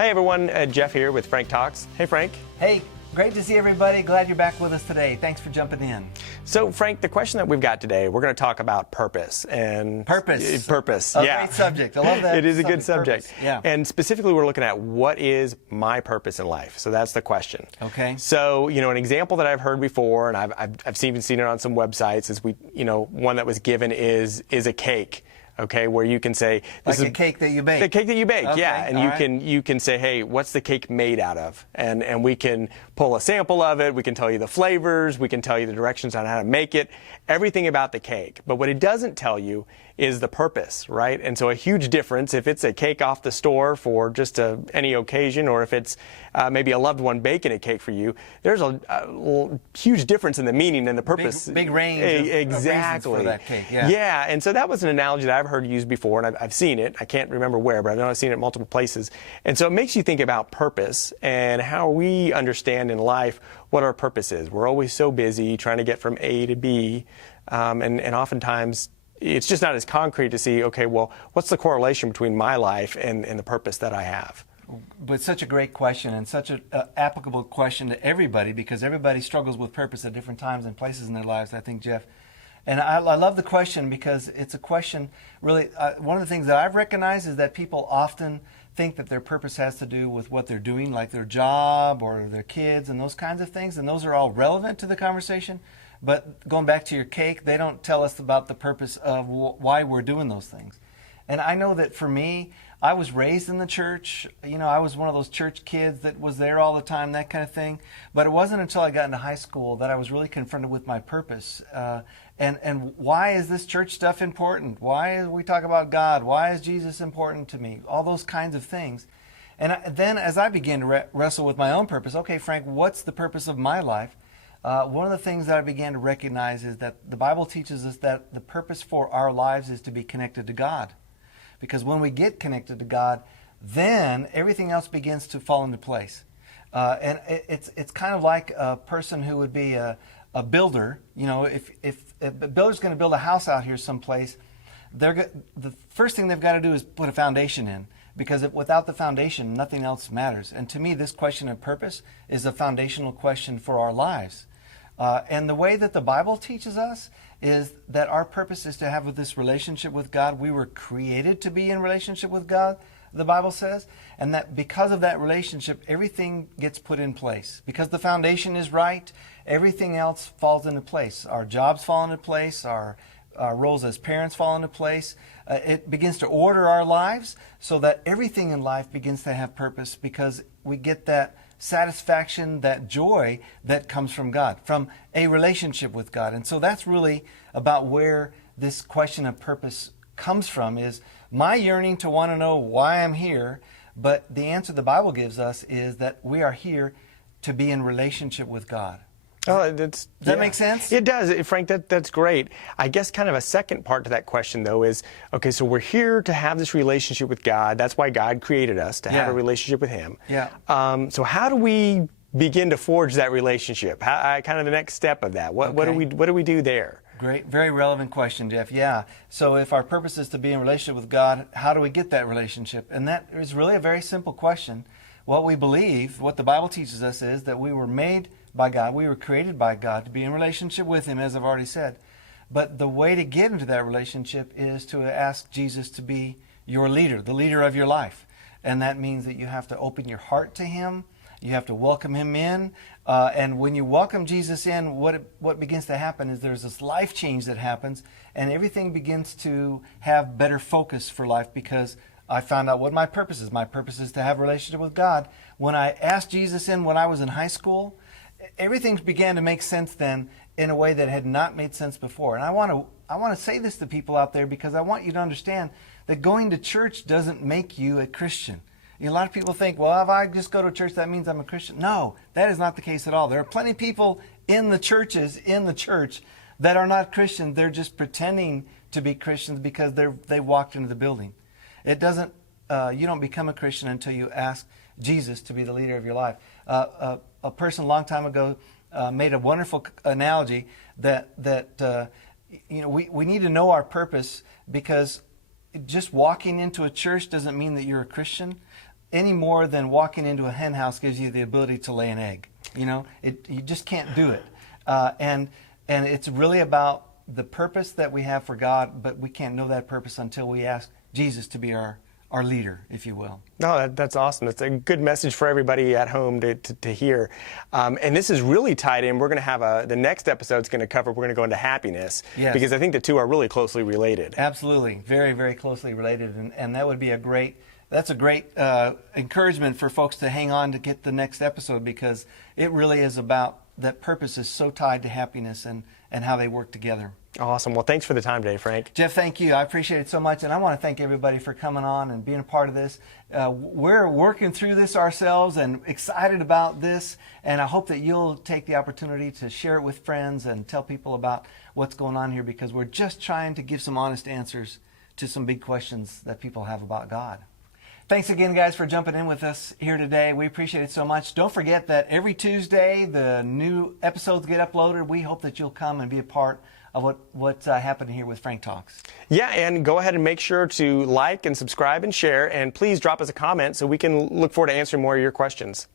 Hi everyone, Jeff here with Frank Talks. Hey Frank. Hey, great to see everybody. Glad you're back with us today. Thanks for jumping in. So Frank, the question that we've got today, we're going to talk about purpose. Purpose, yeah. Great subject. I love that. It is a good subject. Purpose. Yeah. And specifically we're looking at what is my purpose in life. So that's the question. Okay. So, an example that I've heard before, and I've even seen it on some websites, is one that was given is a cake. Okay, where you can say this is a cake that you bake. The cake that you bake, okay, yeah, and you can say, hey, what's the cake made out of? And we can pull a sample of it. We can tell you the flavors. We can tell you the directions on how to make it. Everything about the cake. But what it doesn't tell you is the purpose, right? And so a huge difference if it's a cake off the store for just any occasion, or if it's maybe a loved one baking a cake for you. There's a huge difference in the meaning and the purpose. Big range exactly. of reasons for that cake. Yeah. Yeah, and so that was an analogy that I've heard used before, and I've seen it. I can't remember where, but I know I've seen it multiple places. And so it makes you think about purpose and how we understand in life what our purpose is. We're always so busy trying to get from A to B, and oftentimes it's just not as concrete to see, okay, well, what's the correlation between my life and the purpose that I have? But such a great question, and such an applicable question to everybody, because everybody struggles with purpose at different times and places in their lives, I think, Jeff. And I love the question because it's a question, really, one of the things that I've recognized is that people often think that their purpose has to do with what they're doing, like their job or their kids and those kinds of things, and those are all relevant to the conversation. But going back to your cake, they don't tell us about the purpose of why we're doing those things. And I know that for me, I was raised in the church. I was one of those church kids that was there all the time, that kind of thing. But it wasn't until I got into high school that I was really confronted with my purpose. And why is this church stuff important? Why is we talk about God? Why is Jesus important to me? All those kinds of things. And then as I began to wrestle with my own purpose, okay, Frank, what's the purpose of my life? One of the things that I began to recognize is that the Bible teaches us that the purpose for our lives is to be connected to God. Because when we get connected to God, then everything else begins to fall into place. And it's kind of like a person who would be a builder. If a builder's going to build a house out here someplace, the first thing they've got to do is put a foundation in. Because without the foundation, nothing else matters. And to me, this question of purpose is a foundational question for our lives. And the way that the Bible teaches us is that our purpose is to have this relationship with God. We were created to be in relationship with God, the Bible says, and that because of that relationship, everything gets put in place. Because the foundation is right, everything else falls into place. Our jobs fall into place, our roles as parents fall into place. It begins to order our lives so that everything in life begins to have purpose, because we get that satisfaction, that joy that comes from God, from a relationship with God. And so that's really about where this question of purpose comes from, is my yearning to want to know why I'm here. But the answer the Bible gives us is that we are here to be in relationship with God. Oh, does that make sense? It does, Frank. That's great. I guess kind of a second part to that question, though, is, okay, so we're here to have this relationship with God. That's why God created us, to have a relationship with Him. Yeah. So how do we begin to forge that relationship? Kind of the next step of that. What do we do there? Great, very relevant question, Jeff. Yeah. So if our purpose is to be in relationship with God, how do we get that relationship? And that is really a very simple question. What we believe, what the Bible teaches us, is that we were made by God. We were created by God to be in relationship with Him, as I've already said. But the way to get into that relationship is to ask Jesus to be your leader, the leader of your life. And that means that you have to open your heart to Him. You have to welcome Him in. And when you welcome Jesus in, what begins to happen is there's this life change that happens, and everything begins to have better focus for life, because I found out what my purpose is. My purpose is to have a relationship with God. When I asked Jesus in when I was in high school, everything began to make sense then in a way that had not made sense before. And I want to say this to people out there, because I want you to understand that going to church doesn't make you a Christian. A lot of people think, well, if I just go to church, that means I'm a Christian. No, that is not the case at all. There are plenty of people in the church that are not Christians. They're just pretending to be Christians because they walked into the building. It doesn't. You don't become a Christian until you ask Jesus to be the leader of your life. A person a long time ago made a wonderful analogy that we need to know our purpose, because just walking into a church doesn't mean that you're a Christian. any more than walking into a hen house gives you the ability to lay an egg. You know, you just can't do it. And it's really about the purpose that we have for God, but we can't know that purpose until we ask Jesus to be our leader, if you will. No, that's awesome. It's a good message for everybody at home to hear. And this is really tied in. We're going to have the next episode's going to cover, we're going to go into happiness. Yes. Because I think the two are really closely related. Absolutely. Very, very closely related. And that would be that's a great encouragement for folks to hang on to get the next episode, because it really is about that purpose is so tied to happiness and how they work together. Awesome. Well, thanks for the time today, Frank. Jeff, thank you. I appreciate it so much. And I want to thank everybody for coming on and being a part of this. We're working through this ourselves and excited about this. And I hope that you'll take the opportunity to share it with friends and tell people about what's going on here, because we're just trying to give some honest answers to some big questions that people have about God. Thanks again, guys, for jumping in with us here today. We appreciate it so much. Don't forget that every Tuesday, the new episodes get uploaded. We hope that you'll come and be a part of what's happening here with Frank Talks. Yeah, and go ahead and make sure to like and subscribe and share, and please drop us a comment so we can look forward to answering more of your questions.